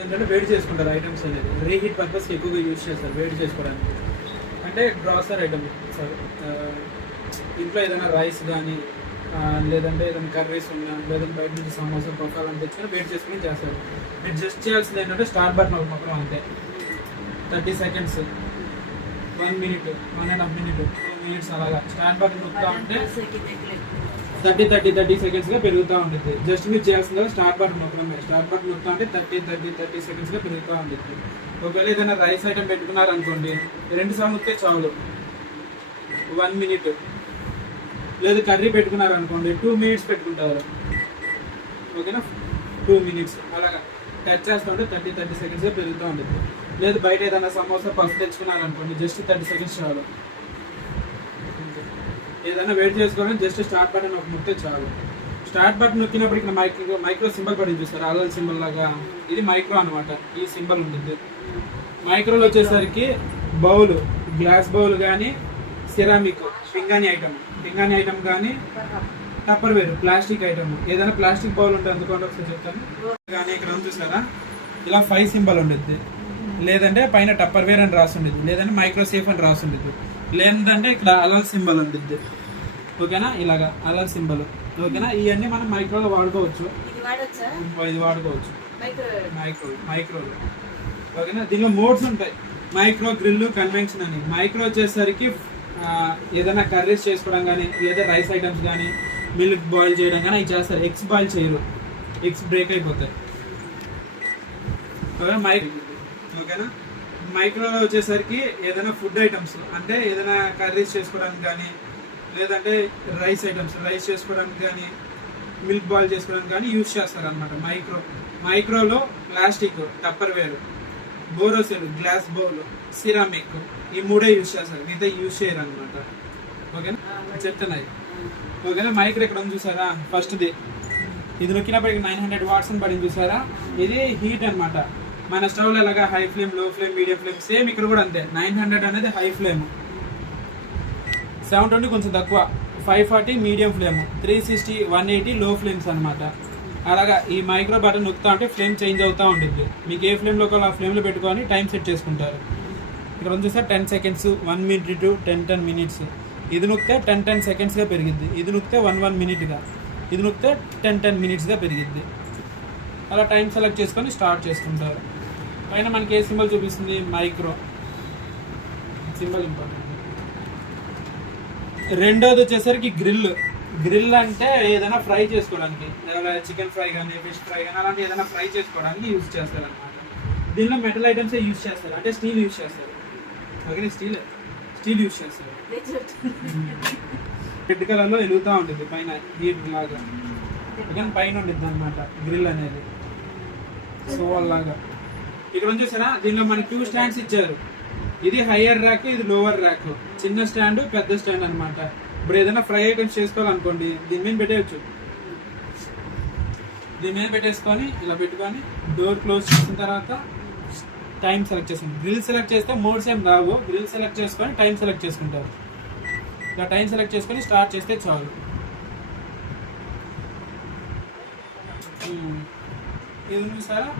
ఏంటంటే వేడి చేసుకుంటారు ఐటమ్స్ అనేది రీహీట్ పర్పస్కి ఎక్కువగా యూజ్ చేస్తారు వేడి చేసుకోవడానికి. అంటే గ్రాసర్ ఐటమ్ సార్, ఇంట్లో ఏదైనా రైస్ కానీ లేదంటే ఏదైనా కర్రీస్ ఉన్నా లేదంటే బయట నుంచి సమోసా పక్కాలని తెచ్చుకొని వేడి చేసుకుని చేస్తారు. మీరు జస్ట్ చేయాల్సింది ఏంటంటే స్టార్ట్ బటన్ ఒక మొక్కలు అంతే. 30 సెకండ్స్, 1 మినిట్, 1.5 మినిట్, 2 మినిట్స్ అలాగా స్టార్ట్ బటన్ నొక్కుతా ఉంటే 30 సెకండ్స్గా పెరుగుతూ ఉంటుంది. జస్ట్ మీరు చేయాల్సిందిగా స్టార్ట్ బటన్ నొక్కడమే. స్టార్ట్ బటన్ నొక్కుతా ఉంటే 30 సెకండ్స్గా పెరుగుతూ ఉంటుంది. ఒకవేళ ఏదైనా రైస్ ఐటమ్ పెట్టుకున్నారనుకోండి, 2 సార్లు నొక్కితే చాలు, 1 మినిట్. లేదు కర్రీ పెట్టుకున్నారనుకోండి 2 మినిట్స్ పెట్టుకుంటారు, ఓకేనా, 2 మినిట్స్ అలాగా టచ్ చేస్తుంటే 30 సెకండ్స్గా పెరుగుతూ ఉంటుంది. లేదు బయట ఏదైనా సమోసా పఫ్ తెచ్చుకున్నారనుకోండి, జస్ట్ 30 సెకండ్స్ చాలు. ఏదైనా వెయిట్ చేసుకోవాలని జస్ట్ స్టార్ట్ బటన్ ఒక నొక్కితే చాలు. స్టార్ట్ బటన్ నొక్కినప్పుడు ఇక్కడ మైక్రో సింబల్ పడింది చూస్తారు, అలల్ సింబల్ లాగా, ఇది మైక్రో అనమాట. ఈ సింబల్ ఉంటుంది. మైక్రోలో వచ్చేసరికి బౌల్, గ్లాస్ బౌల్ కానీ సిరామిక్ పింగాణి ఐటమ్ కానీ టప్పర్ వేరు ప్లాస్టిక్ ఐటమ్, ఏదైనా ప్లాస్టిక్ బౌల్ ఉంటే అందుకోండి ఒకసారి చెప్తాను. కానీ ఇక్కడ చూసారా ఇలా 5 సింబల్ ఉండేది, లేదంటే పైన టప్పర్ వేర్ అని రాసి ఉండేది, లేదంటే మైక్రోసేఫ్ అని రాసి ఉండేది, లేదంటే ఇక్కడ అలల్ సింబల్ ఉంటుంది, ఓకేనా, ఇలాగా అలల్ సింబల్, ఓకేనా. ఇవన్నీ మనం మైక్రోలో వాడుకోవచ్చు, ఇది వాడుకోవచ్చు మైక్రోలో, ఓకేనా. దీనిలో మోడ్స్ ఉంటాయి, మైక్రో, గ్రిల్, కన్వెన్షన్ అని. మైక్రో వచ్చేసరికి ఏదైనా కర్రీస్ చేసుకోవడం కానీ లేదా రైస్ ఐటమ్స్ కానీ మిల్క్ బాయిల్ చేయడం కానీ అవి చేస్తారు. ఎగ్స్ బాయిల్ చేయరు, ఎగ్స్ బ్రేక్ అయిపోతాయి, ఓకేనా. మైక్రోలో వచ్చేసరికి ఏదైనా ఫుడ్ ఐటమ్స్ అంటే ఏదైనా కర్రీస్ చేసుకోవడానికి కానీ లేదంటే రైస్ చేసుకోవడానికి కానీ మిల్క్ బాయిల్ చేసుకోవడానికి కానీ యూజ్ చేస్తారు అనమాట మైక్రోలో plastic, Tupperware, Borosil, glass bowl, ceramic, ఈ 3 యూజ్ చేస్తారు, మిగతా యూజ్ చేయరు అనమాట, ఓకేనా. చెప్తున్నాయి, ఓకేనా. మైక్రో ఇక్కడ ఉంది చూసారా, ఫస్ట్ది ఇది నొక్కినప్పటికి 900 వాట్స్ అని పడింది చూసారా, ఇది హీట్ అనమాట. మన స్టవ్లో ఎలాగా హై ఫ్లేమ్, లో ఫ్లేమ్, మీడియం ఫ్లేమ్, సేమ్ ఇక్కడ కూడా అంతే. 900 అనేది హై ఫ్లేమ్, 720 కొంచెం తక్కువ, 540 మీడియం ఫ్లేమ్, 360, 180 లో ఫ్లేమ్స్ అనమాట. అలాగా ఈ మైక్రో బటన్ నొక్కుతా ఉంటే ఫ్లేమ్ చేంజ్ అవుతూ ఉంటుంది. మీకు ఏ ఫ్లేమ్లో కావాలో ఆ ఫ్లేమ్లో పెట్టుకొని టైం సెట్ చేసుకుంటారు. ఇక్కడ ఉంది sir 10 seconds, 1 minute to 10 minutes. ఇది నొక్కితే 10 సెకండ్స్గా పెరిగిద్ది, ఇది నొక్కితే 1 మినిట్గా, ఇది నొక్కితే 10 మినిట్స్గా పెరిగిద్ది. అలా టైం సెలెక్ట్ చేసుకొని స్టార్ట్ చేసుకుంటారు. పైన మనకి ఏ సింబల్ చూపిస్తుంది, మైక్రో సింబల్ ఇంపార్టెంట్. రెండోది వచ్చేసరికి గ్రిల్ అంటే ఏదైనా ఫ్రై చేసుకోవడానికి, చికెన్ ఫ్రై కానీ ఫిష్ ఫ్రై కానీ అలాంటి ఏదైనా ఫ్రై చేసుకోవడానికి యూజ్ చేస్తారు అనమాట. దీనిలో మెటల్ ఐటమ్స్ యూజ్ చేస్తారు, అంటే స్టీల్ యూజ్ చేస్తారు, ఓకే, స్టీల్ యూజ్ చేస్తారు. రెడ్ కలర్లో వెలుగుతూ ఉంటుంది పైన హీట్ లాగా, ఓకే, పైన ఉంటుంది అనమాట గ్రిల్ అనేది, సో అలాగా. ఇక్కడ చూసారా దీనిలో మనకి 2 స్టాండ్స్ ఇచ్చారు, ఇది హయ్యర్ ర్యాక్, ఇది లోవర్ ర్యాక్, చిన్న స్టాండ్, పెద్ద స్టాండ్ అనమాట. ఇప్పుడు ఏదైనా ఫ్రై ఐటమ్స్ చేసుకోవాలనుకోండి దీని మీద పెట్టేయచ్చు, దీని మీద పెట్టేసుకొని ఇలా పెట్టుకొని డోర్ క్లోజ్ చేసిన తర్వాత టైం సెలెక్ట్ చేసుకుంటాం. గ్రిల్ సెలెక్ట్ చేస్తే మోడ్స్ ఏం రావు, గ్రిల్ సెలెక్ట్ చేసుకొని టైం సెలెక్ట్ చేసుకుంటారు. ఇలా టైం సెలెక్ట్ చేసుకొని స్టార్ట్ చేస్తే చాలు. ఇది చూసారా,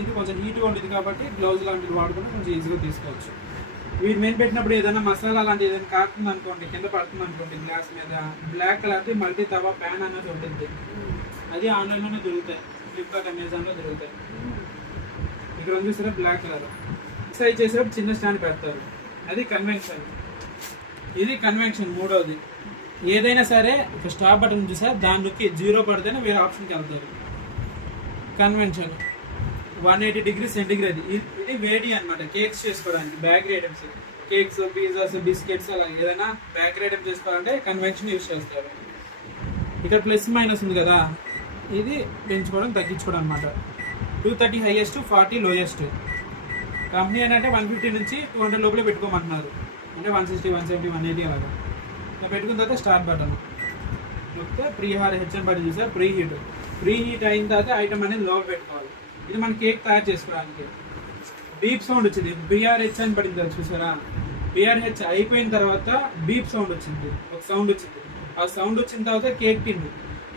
ఇది కొంచెం హీట్గా ఉంటుంది కాబట్టి గ్లౌజ్ లాంటివి వాడుకుంటే కొంచెం ఈజీగా తీసుకోవచ్చు. వీటి మీద పెట్టినప్పుడు ఏదైనా మసాలా లాంటి ఏదైనా కారుతుంది అనుకోండి, కింద పడుతుంది అనుకోండి గ్లాస్ మీద, బ్లాక్ కలర్ది మల్టీ తవా ప్యాన్ అనేది ఉంటుంది, అది ఆన్లైన్లోనే దొరుకుతాయి, ఫ్లిప్కార్ట్, అమెజాన్లో దొరుకుతాయి. ఇక్కడ చూసారా బ్లాక్ కలర్, సైజ్ చేసేటప్పుడు చిన్న స్టాండ్ పెడతారు, అది కన్వెన్షన్. ఇది కన్వెన్షన్ మూడోది. ఏదైనా సరే ఒక స్టాప్ బటన్ చూసారా, దాని నొక్కి 0 పడితేనే వేరే ఆప్షన్కి వెళ్తారు. కన్వెన్షన్ 180 డిగ్రీ సెంటిగ్రేడ్, ఇది వేడి అనమాట. కేక్స్ చేసుకోవడానికి, bakery items, cakes, pizzas, biscuits, అలా ఏదైనా బేకరీ ఐటమ్ చేసుకోవాలంటే కన్వెన్షన్ యూజ్ చేస్తారు. ఇక్కడ ప్లస్ మైనస్ ఉంది కదా, ఇది పెంచుకోవడం తగ్గించుకోవడం అనమాట. 230 హైయెస్ట్, 40 లోయెస్ట్. కంపెనీ ఏంటంటే 150 నుంచి 200 లోపలే పెట్టుకోమంటున్నారు, అంటే 160, 170, 180 అలాగా. ఇలా పెట్టుకున్న తర్వాత స్టార్ట్ బటన్ నొక్కితే హెచ్ అని పడి చూసారు, ప్రీ హీట్ అయిన తర్వాత ఐటమ్ అనేది లోపల పెట్టుకోవాలి. ఇది మన కేక్ తయారు చేసుకోవడానికి. బీప్ సౌండ్ వచ్చింది, BRH అని పడింది చూసారా, BRH అయిపోయిన తర్వాత బీప్ సౌండ్ వచ్చింది, ఒక సౌండ్ వచ్చింది. ఆ సౌండ్ వచ్చిన తర్వాత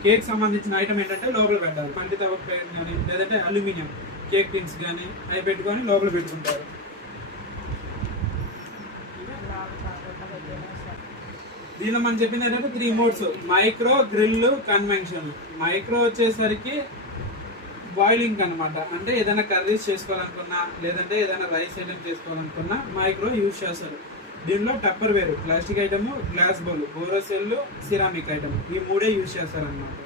కేక్ సంబంధించిన ఐటమ్ ఏంటంటే లోపల పెట్టాలి. మల్టీ తవ ప్లేట్ కానీ లేదంటే అల్యూమినియం కేక్ టిన్స్ కానీ అవి పెట్టుకొని లోపల పెట్టుకుంటారు. దీనిలో మనం చెప్పింది ఏంటంటే 3 modes: micro, grill, convention. Micro వచ్చేసరికి బాయిలింగ్ అనమాట, అంటే ఏదైనా కర్రీస్ చేసుకోవాలనుకున్నా లేదంటే ఏదైనా రైస్ ఐటమ్ చేసుకోవాలనుకున్నా మైక్రో యూజ్ చేస్తారు. దీనిలో Tupperware, plastic item, glass bowl, Borosil, ceramic item, ఈ 3 యూజ్ చేస్తారనమాట.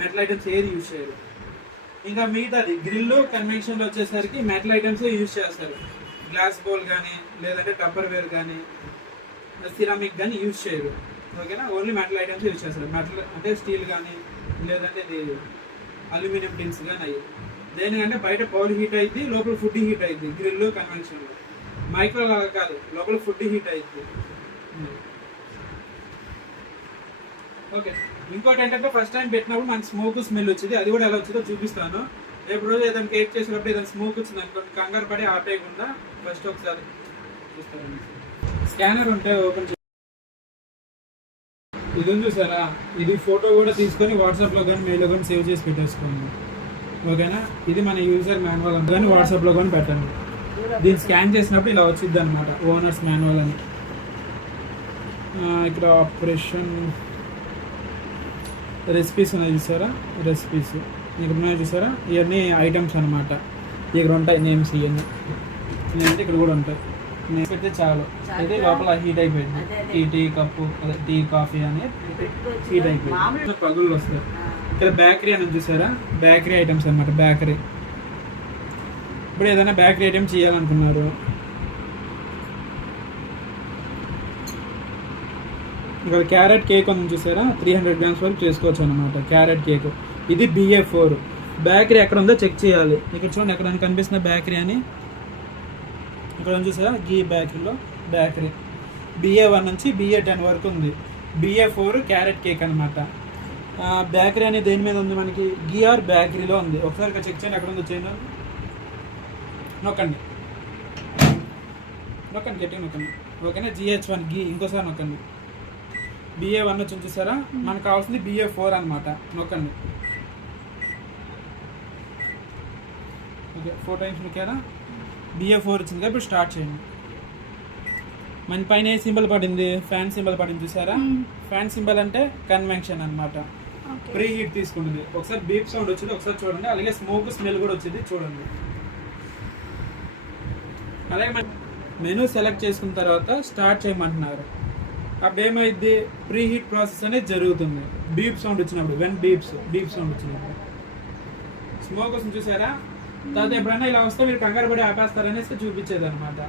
మెటల్ ఐటమ్స్ ఏది యూజ్ చేయరు. ఇంకా మిగతాది గ్రిల్, కన్వెన్షన్లో వచ్చేసరికి మెటల్ ఐటమ్స్ యూజ్ చేస్తారు. గ్లాస్ బౌల్ కానీ లేదంటే టప్పర్ వేర్ కానీ సిరామిక్ కానీ యూజ్ చేయరు. ఓకేనా, ఓన్లీ మెటల్ ఐటమ్స్ యూజ్ చేస్తారు. మెటల్ అంటే స్టీల్ కానీ లేదంటే ఇది అల్యూమినియం టిన్స్ కానీ అయ్యి. దేనికంటే బయట పౌల్ హీట్ అయింది, లోపల ఫుడ్ హీట్ అయింది గ్రిల్, కన్వెన్షన్లో. మైక్రో లాగా కాదు, లోపల ఫుడ్ హీట్ అయింది. ఓకే, ఇంకోటి ఏంటంటే ఫస్ట్ టైం పెట్టినప్పుడు మనకి స్మోక్ స్మెల్ వచ్చింది. అది కూడా ఎలా వచ్చిందో చూపిస్తాను. రేపు రోజు ఏదైనా కేక్ చేసినప్పుడు ఏదైనా స్మోక్ వచ్చింది అనుకోండి, కంగారు పడి ఆపేయకుండా ఫస్ట్ ఒకసారి చూస్తాను. స్కానర్ ఉంటే ఓపెన్ చేసి ఇది ఉంది చూసారా, ఇది ఫోటో కూడా తీసుకొని వాట్సాప్లో కానీ మెయిల్లో కానీ సేవ్ చేసి పెట్టేసుకోండి. ఓకేనా, ఇది మన యూజర్ మాన్యువల్ కానీ వాట్సాప్లో కానీ పెట్టండి. దీన్ని స్కాన్ చేసినప్పుడు ఇలా వచ్చింది అనమాట, ఓనర్స్ మాన్యువల్ అని. ఇక్కడ ఆపరేషన్ రెసిపీస్ ఉన్నాయి చూసారా, రెసిపీస్ ఇక్కడ ఉన్నాయి చూసారా, ఇవన్నీ ఐటమ్స్ అనమాట. ఇక్కడ ఉంటాయి నేమ్స్, ఇవన్నీ నేమ్స్ ఇక్కడ కూడా ఉంటాయి. నేను పెడితే చాలు, అయితే లోపల హీట్ అయిపోయింది. టీ కప్పు, టీ కాఫీ అనేది హీట్ అయిపోయింది, పగుళ్ళు వస్తాయి. ఇక్కడ బేకరీ అని చూసారా, బేకరీ ఐటమ్స్ అనమాట. బేకరీ ఇప్పుడు ఏదైనా బేకరీ ఐటమ్ చేయాలనుకున్నారు, ఇక్కడ క్యారెట్ కేక్ ఉంది చూసారా, 300 grams వరకు చేసుకోవచ్చు అనమాట క్యారెట్ కేక్. ఇది BA4. బేకరీ ఎక్కడ ఉందో చెక్ చేయాలి. ఇక్కడ చూడండి, ఎక్కడ కనిపిస్తున్న బేకరీ అని ఇక్కడ చూసారా, గీ బేకరీలో బేకరీ BA1 నుంచి BA10 వరకు ఉంది. BA4 క్యారెట్ కేక్ అనమాట. బేకరీ అనేది దేని మీద ఉంది మనకి, గీఆర్ బేకరీలో ఉంది. ఒకసారి ఇక్కడ చెక్ చేయండి, ఎక్కడ ఉందో చేయండి. నొక్కండి నొక్కండి, గట్టిగా నొక్కండి. ఓకేనా, GH1 గీ, ఇంకోసారి నొక్కండి. BA1 వచ్చి చూసారా, మనకు కావాల్సింది BA4 అనమాట. నొక్కండి. ఓకే, 4 times నొక్కారా, BA4 వచ్చింది కదా. ఇప్పుడు స్టార్ట్ చేయండి. మన పైన ఏ సింబల్ పడింది, ఫ్యాన్ సింబల్ పడింది చూసారా. ఫ్యాన్ సింబల్ అంటే కన్వెన్షన్ అనమాట. ప్రీ హీట్ తీసుకుంటుంది. ఒకసారి బీప్ సౌండ్ వచ్చింది, ఒకసారి చూడండి. అలాగే స్మోక్ స్మెల్ కూడా వచ్చింది, చూడండి. అలాగే మెనూ సెలెక్ట్ చేసుకున్న తర్వాత స్టార్ట్ చేయమంటున్నారు. అప్పుడు ఏమైంది, ప్రీ హీట్ ప్రాసెస్ అనేది జరుగుతుంది. బీప్ సౌండ్ వచ్చినప్పుడు, వెన్ బీప్ సౌండ్ వచ్చినప్పుడు స్మోక్ వస్తుంది చూసారా. తర్వాత ఎప్పుడైనా ఇలా వస్తే మీరు కంగారు పడి ఆపేస్తారనేసి చూపించేది అనమాట.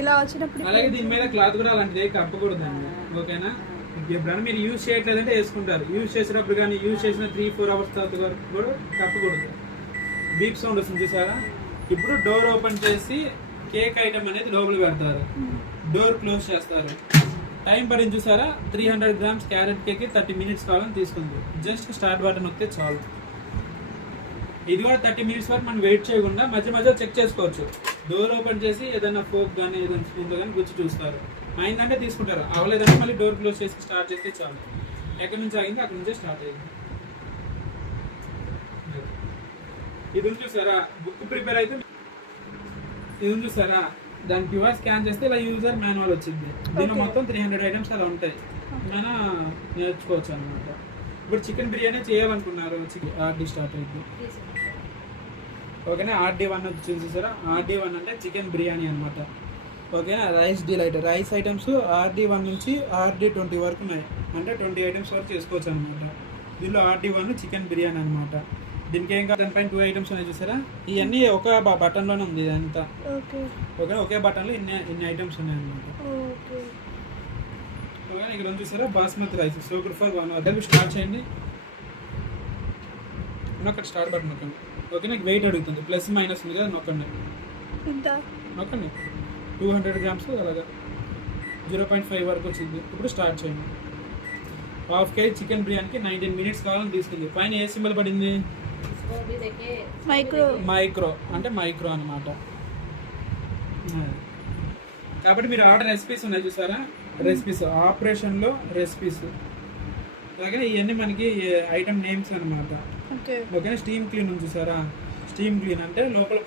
ఇలా వచ్చినప్పుడు అలాగే దీని మీద క్లాత్ కూడా అలాంటిది కప్పకూడదండి. ఓకేనా, ఎప్పుడైనా మీరు యూజ్ చేయట్లేదంటే వేసుకుంటారు. యూజ్ చేసినప్పుడు కానీ యూజ్ చేసిన 3-4 hours తర్వాత వరకు కూడా కప్పకూడదు. బీప్ సౌండ్ వస్తుంది చూసారా. ఇప్పుడు డోర్ ఓపెన్ చేసి కేక్ ఐటమ్ అనేది లోపల పెడతారు, డోర్ క్లోజ్ చేస్తారు. టైం పడింది చూసారా, 300 grams క్యారెట్ కేక్ 30 minutes కావాలని తీసుకుంది. జస్ట్ స్టార్ట్ బటన్ నొక్కితే చాలు. ఇది కూడా 30 minutes వరకు మనం వెయిట్ చేయకుండా మధ్య మధ్య చెక్ చేసుకోవచ్చు. డోర్ ఓపెన్ చేసి ఏదైనా ఫోక్ కానీ ఏదైనా స్పూన్తో కానీ గుచ్చి చూస్తారు. అయిందంటే తీసుకుంటారు, అవలేదంటే మళ్ళీ డోర్ క్లోజ్ చేసి స్టార్ట్ చేస్తే చాలు. ఎక్కడి నుంచి ఆగింది అక్కడి నుంచే స్టార్ట్ అయ్యింది. ఇది ఉంది చూసారా, బుక్ ప్రిపేర్ అయితే ఇది ఉంది చూసారా, దాని QR స్కాన్ చేస్తే ఇలా యూజర్ మాన్యువల్ వచ్చింది. దీనిలో మొత్తం 300 items అలా ఉంటాయి, మనం నేర్చుకోవచ్చు అనమాట. ఇప్పుడు చికెన్ బిర్యానీ చేయాలనుకున్నారు, RD స్టార్ట్ అయింది. ఓకేనా, RD1 వచ్చి చూసారా. RD1 అంటే చికెన్ బిర్యానీ అనమాట. ఓకేనా, rice delight, rice items RD1 నుంచి RD20 వరకు ఉన్నాయి, అంటే 20 items వరకు చేసుకోవచ్చు అనమాట. దీనిలో RD1 చికెన్ బిర్యానీ అనమాట. దీనికి ఏం కాదు, దానిపైన 2 items ఉన్నాయి చూసారా. ఇవన్నీ ఒక బటన్లోనే ఉంది ఇదంతా. ఓకే, ఒకే బటన్లో ఇన్ని ఐటమ్స్ ఉన్నాయి అనమాట. ఓకే, ఇక్కడ చూసారా, basmati rice soaked for 1 hour. Start చేయండి, అక్కడ స్టార్ట్ బటన్ నొక్కండి. ఓకే, నాకు వెయిట్ అడుగుతుంది, ప్లస్ మైనస్ ఉంది కదా, నొక్కండి. నొక్కండి, 200 grams అలాగా 0.5 వరకు వచ్చింది. ఇప్పుడు స్టార్ట్ చేయండి. 1/2 kg చికెన్ బిర్యానీకి 19 minutes కావాలని తీసుకుంది. పైన ఏ సింబల్ పడింది, మైక్రో అంటే మైక్రో అనమాట. కాబట్టి మీరు ఆర్డర్ రెసిపీస్ ఉన్నాయి చూసారా, రెసిపీస్ ఆపరేషన్లో రెసిపీస్. అలాగే ఇవన్నీ మనకి ఐటమ్ నేమ్స్ అనమాట. ఓకే. ఓకేనా. స్టీమ్ క్లీన్ ఉంది చూసారా, స్టీమ్ క్లీన్ అంటే లోపల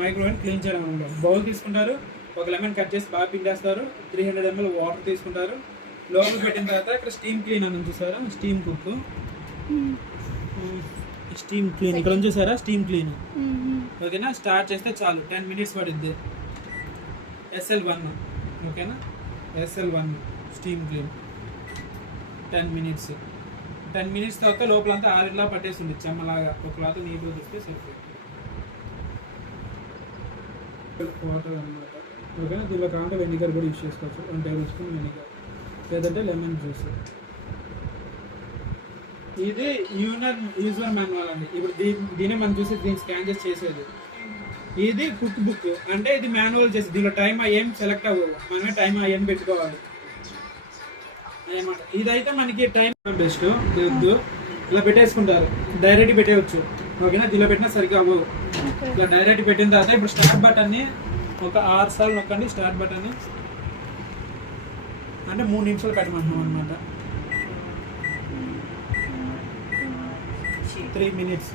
మైక్రోవేవ్ క్లీన్ చేయడం అనమాట. బౌల్ తీసుకుంటారు, ఒక లెమన్ కట్ చేసి బాగా పిండేస్తారు, 300 ml వాటర్ తీసుకుంటారు, లోపల పెట్టిన తర్వాత ఇక్కడ స్టీమ్ క్లీన్ అని ఉంది చూసారా, స్టీమ్ కుక్, స్టీమ్ క్లీన్ ఇక్కడ ఉంది చూసారా, స్టీమ్ క్లీన్. ఓకేనా. స్టార్ట్ చేస్తే చాలు 10 minutes పడుద్ది. SL1 ఓకేనా, SL1 steam clean 10 minutes. 10 minutes తర్వాత లోపలంతా ఆవిరిలా పట్టేస్తుంది చెమ్మలాగా, ఒక క్లాత్ నీట్గా తీస్తే సరిపోతుంది. వాటర్ అనమాట. ఓకేనా. దీనిలో కాంటే వెనిగర్ కూడా యూజ్ చేసుకోవచ్చు, 1 tablespoon వెనిగర్, లేదంటే లెమన్ జ్యూస్. ఇది యూజర్ మాన్యువల్ అండి. ఇప్పుడు దీనే మనం చూసి దీన్ని స్కాన్ చేసి చేసేది. ఇది కుక్ బుక్ అంటే ఇది మాన్యువల్ చేసి దీనిలో టైం ఏం సెలెక్ట్ అవ్వవు, మనమే టైం ఏం పెట్టుకోవాలి అనమాట. ఇదైతే మనకి టైం బెస్ట్ వద్దు, ఇలా పెట్టేసుకుంటారు, డైరెక్ట్ పెట్టేయచ్చు. ఓకేనా. దీనిలో పెట్టినా సరిగ్గా అవ్వవు. ఇట్లా డైరెక్ట్ పెట్టిన తర్వాత ఇప్పుడు స్టార్ట్ బటన్ని ఒక 6 సార్లు నొక్కండి. స్టార్ట్ బటన్ని అంటే 3 నిమిషాలు పెట్టమంటున్నాం అనమాట. 3 minutes